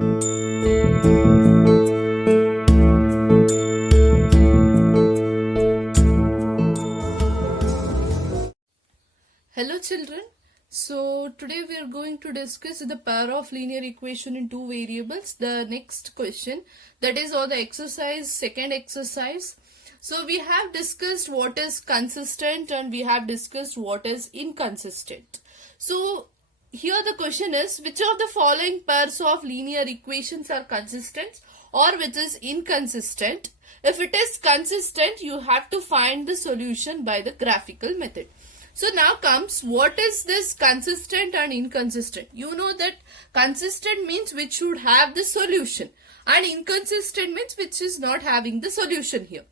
Hello children. So today we are going to discuss the pair of linear equation in two variables. The next question, that is all the exercise, second exercise. So we have discussed what is consistent and we have discussed what is inconsistent. So here the question is, which of the following pairs of linear equations are consistent or which is inconsistent? If it is consistent, you have to find the solution by the graphical method. So now comes, what is this consistent and inconsistent? You know that consistent means which should have the solution and inconsistent means which is not having the solution here.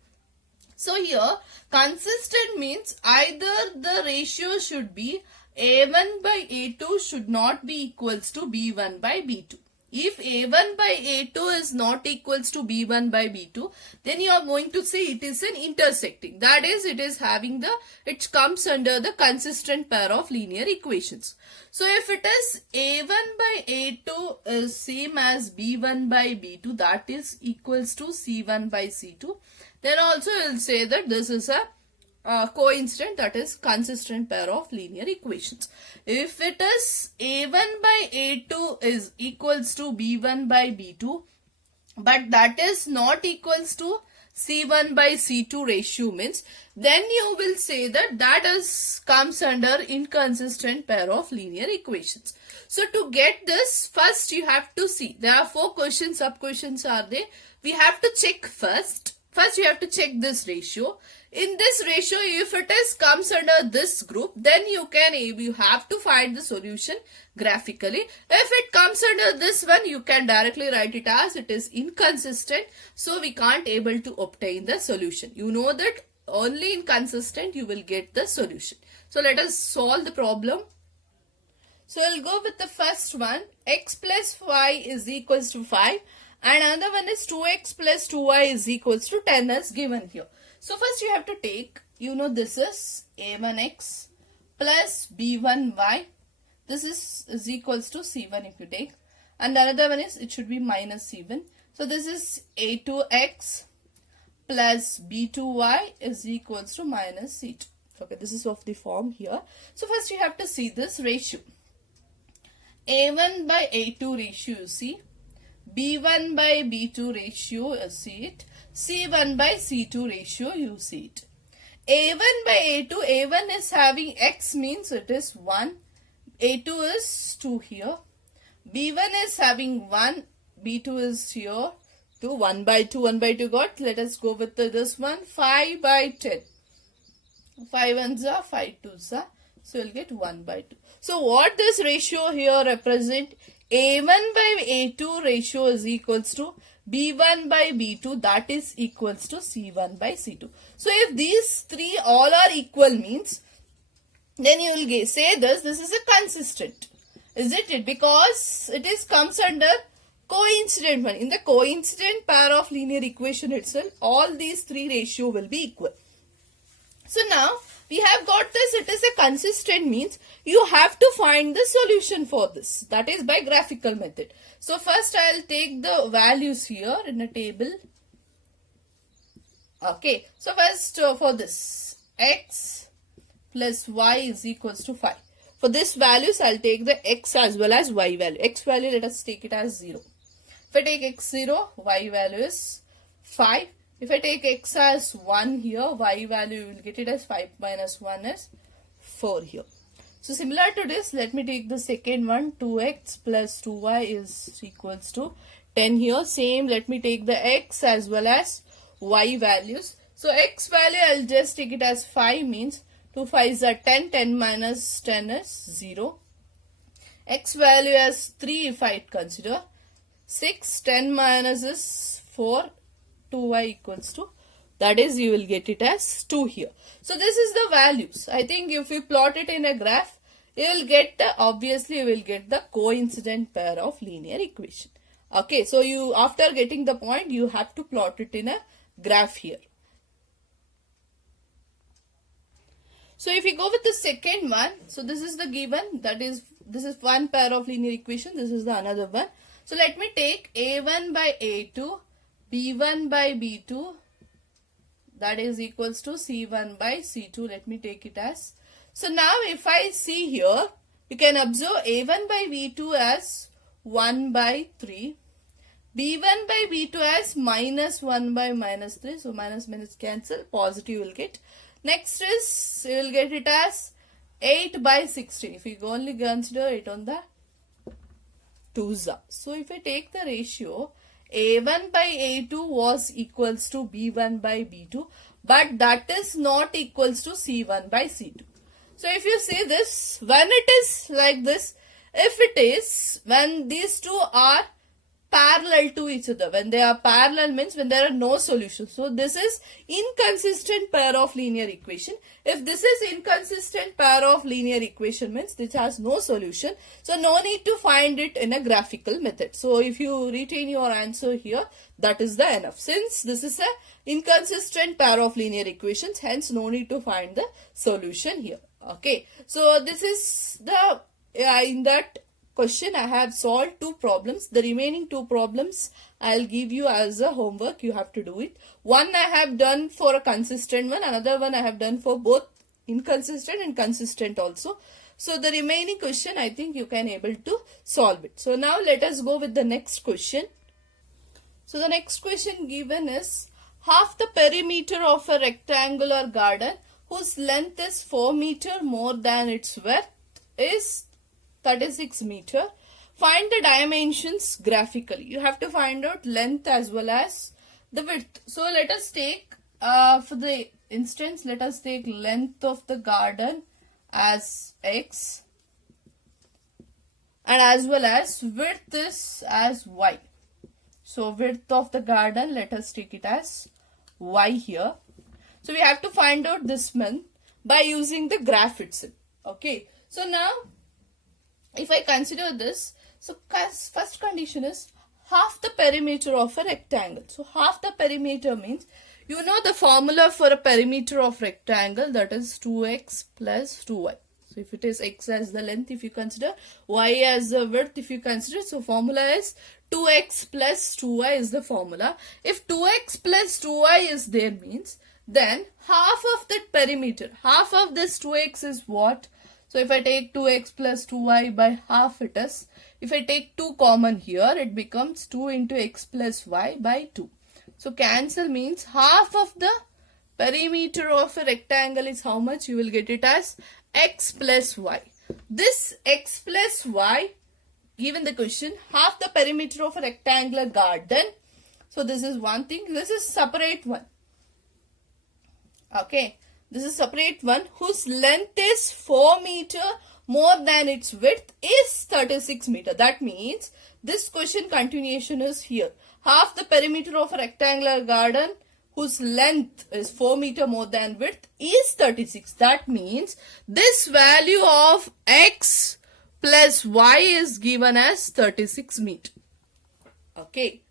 So here consistent means either the ratio should be A1 by A2 should not be equals to B1 by B2. If A1 by A2 is not equals to B1 by B2, then you are going to say it is an intersecting. That is, it comes under the consistent pair of linear equations. So if it is A1 by A2 is same as B1 by B2, that is equals to C1 by C2, then also you will say that this is a coincident, that is consistent pair of linear equations. If it is A1 by A2 is equals to B1 by B2, but that is not equals to C1 by C2 ratio means, then you will say that comes under inconsistent pair of linear equations. So to get this, first you have to see, there are 4 questions, sub questions are there. We have to check first you have to check this ratio. In this ratio, if it comes under this group, then you have to find the solution graphically. If it comes under this one, you can directly write it as it is inconsistent. So we can't able to obtain the solution. You know that only inconsistent you will get the solution. So let us solve the problem. So we'll go with the first one. X plus y is equals to 5. And another one is 2x plus 2y is equals to 10 as given here. So first you have to take, this is a1x plus b1y. This is equals to c1 if you take. And another one is, it should be minus c1. So this is a2x plus b2y is equals to minus c2. Okay, this is of the form here. So first you have to see this ratio. a1 by a2 ratio, you see. B1 by B2 ratio, you see it. C1 by C2 ratio, you see it. A1 by A2, A1 is having X means it is 1. A2 is 2 here. B1 is having 1. B2 is here. 2, 1 by 2, 1 by 2 got. Let us go with this one. 5 by 10. 5 ones are 5 twos are. So you'll get 1 by 2. So what this ratio here represent? A1 by A2 ratio is equals to B1 by B2, that is equals to C1 by C2. So if these three all are equal means, then you will say this is a consistent. Isn't it? Because it comes under coincident one. In the coincident pair of linear equation itself, all these three ratio will be equal. So now we have got this, it is a consistent means you have to find the solution for this. That is by graphical method. So first I will take the values here in a table. Okay. So first for this, x plus y is equals to 5. For this values I will take the x as well as y value. X value let us take it as 0. If I take x0, y value is 5. If I take x as 1 here, y value you will get it as 5 minus 1 is 4 here. So similar to this, let me take the second one, 2x plus 2y is equals to 10 here. Same, let me take the x as well as y values. So x value I will just take it as 5 means 2 5s are 10, 10 minus 10 is 0. X value as 3 if I consider 6, 10 minus is 4. 2y equals to, that is you will get it as 2 here. So this is the values. I think if you plot it in a graph, you will get obviously you will get the coincident pair of linear equation. Okay, so you after getting the point you have to plot it in a graph here. So if you go with the second one, so this is the given, that is this is one pair of linear equation, this is the another one. So let me take A1 by A2, B1 by B2, that is equals to C1 by C2. Let me take it as. So now if I see here, you can observe A1 by B2 as 1 by 3. B1 by B2 as minus 1 by minus 3. So minus minus cancel. Positive you will get. Next is, you will get it as 8 by 16. If you only consider it on the 2's. So if I take the ratio, A1 by A2 was equals to B1 by B2. But that is not equals to C1 by C2. So if you see this, when it is like this, if it is, when these two are parallel to each other, when they are parallel means when there are no solutions. So this is inconsistent pair of linear equation. If this is inconsistent pair of linear equation means this has no solution. So no need to find it in a graphical method. So if you retain your answer here, that is the enough. Since this is a inconsistent pair of linear equations, hence no need to find the solution here. Okay. So this is the, in that question I have solved 2 problems. The remaining 2 problems I'll give you as a homework. You have to do it. One I have done for a consistent one. Another one I have done for both inconsistent and consistent also. So the remaining question I think you can able to solve it. So now let us go with the next question. So the next question given is, half the perimeter of a rectangular garden whose length is 4 meter more than its width is 36 meter. Find the dimensions graphically. You have to find out length as well as the width. So let us take, for the instance, let us take length of the garden as x and as well as width is as y. So width of the garden, let us take it as y here. So we have to find out this one by using the graph itself. Okay. So now if I consider this, so first condition is half the perimeter of a rectangle. So half the perimeter means, you know the formula for a perimeter of rectangle, that is 2x plus 2y. So if it is x as the length, if you consider y as the width, if you consider, so formula is 2x plus 2y is the formula. If 2x plus 2y is there means, then half of that perimeter, half of this 2x is what? So if I take 2x plus 2y by half it is, if I take 2 common here, it becomes 2 into x plus y by 2. So cancel means half of the perimeter of a rectangle is how much? You will get it as x plus y. This x plus y, given the question, half the perimeter of a rectangular garden. So this is one thing. This is separate one. Okay. This is separate one whose length is 4 meter more than its width is 36 meter. That means this question continuation is here. Half the perimeter of a rectangular garden whose length is 4 meter more than width is 36. That means this value of x plus y is given as 36 meter. Okay.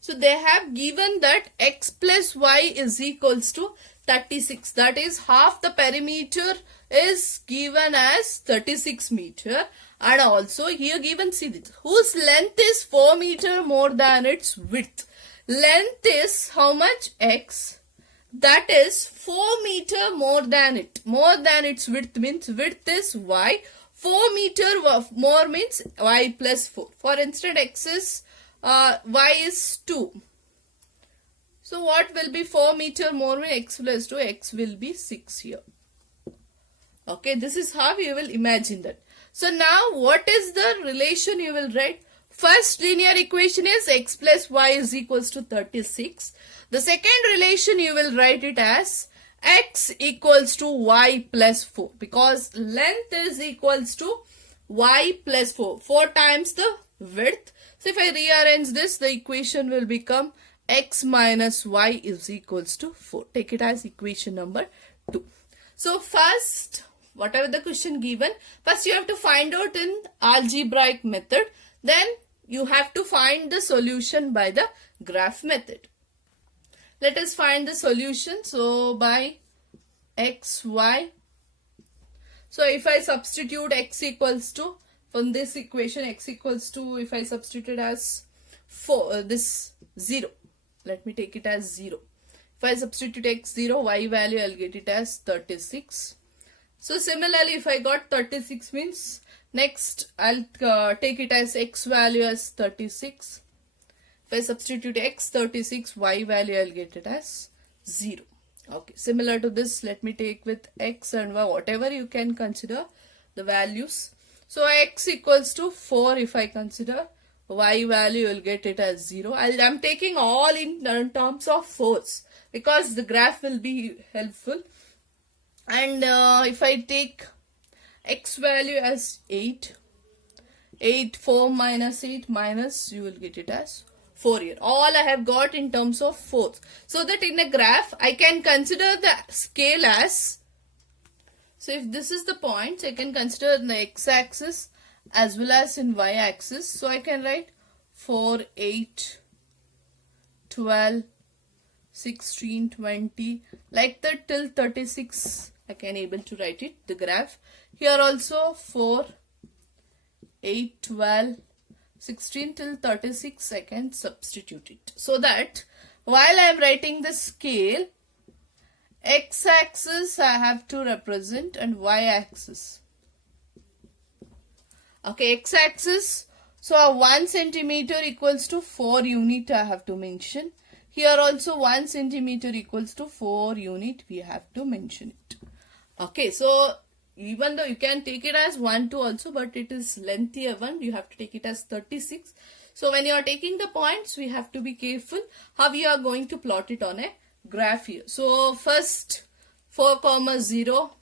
So they have given that x plus y is equals to 36. That is half the perimeter is given as 36 meter. And also here given, see this, whose length is 4 meter more than its width. Length is how much? X. That is 4 meter more than it. More than its width means width is y. 4 meter more means y plus 4. For instance, x is y is 2. So what will be 4 meter more when x plus 2? X will be 6 here. Okay, this is how you will imagine that. So now what is the relation you will write? First linear equation is x plus y is equals to 36. The second relation you will write it as x equals to y plus 4. Because length is equals to y plus 4. 4 times the width. So if I rearrange this, the equation will become x minus y is equals to 4. Take it as equation number 2. So first, whatever the question given, first you have to find out in algebraic method. Then you have to find the solution by the graph method. Let us find the solution. So by x, y. So if I substitute x equals to on this equation x equals to, if I substitute as 4, this 0, let me take it as 0. If I substitute x 0, y value, I'll get it as 36. So similarly, if I got 36 means, next I'll take it as x value as 36. If I substitute x 36, y value, I'll get it as 0. Okay, similar to this, let me take with x and y, whatever you can consider the values. So x equals to 4 if I consider, y value, will get it as 0. I'm taking all in terms of 4s because the graph will be helpful. And if I take x value as 8, 4 minus 8 minus, you will get it as 4 here. All I have got in terms of 4s. So that in a graph, I can consider the scale as, so if this is the point, I can consider the x-axis as well as in y-axis. So I can write 4, 8, 12, 16, 20, like that till 36. I can able to write it, the graph. Here also 4, 8, 12, 16 till 36, I can substitute it. So that while I am writing the scale, x-axis I have to represent and y-axis. Okay, x-axis, so 1 centimeter equals to 4 unit I have to mention. Here also 1 centimeter equals to 4 unit we have to mention it. Okay, so even though you can take it as 1, 2 also, but it is lengthier one, you have to take it as 36. So when you are taking the points, we have to be careful how we are going to plot it on a graph here. So first 4, 0.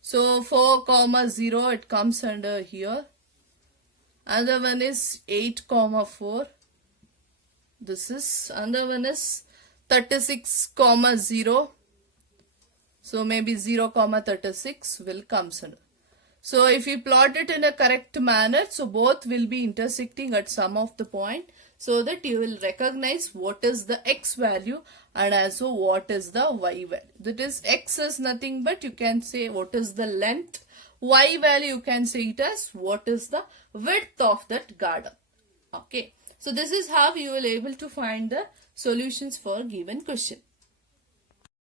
So 4, 0, it comes under here. Another one is 8, 4. This is, another one is 36, 0. So maybe 0, 36 will come under. So if you plot it in a correct manner, so both will be intersecting at some of the point, so that you will recognize what is the x value and also what is the y value. That is, x is nothing but you can say what is the length, y value you can say it as what is the width of that garden. Okay, so this is how you will able to find the solutions for given question.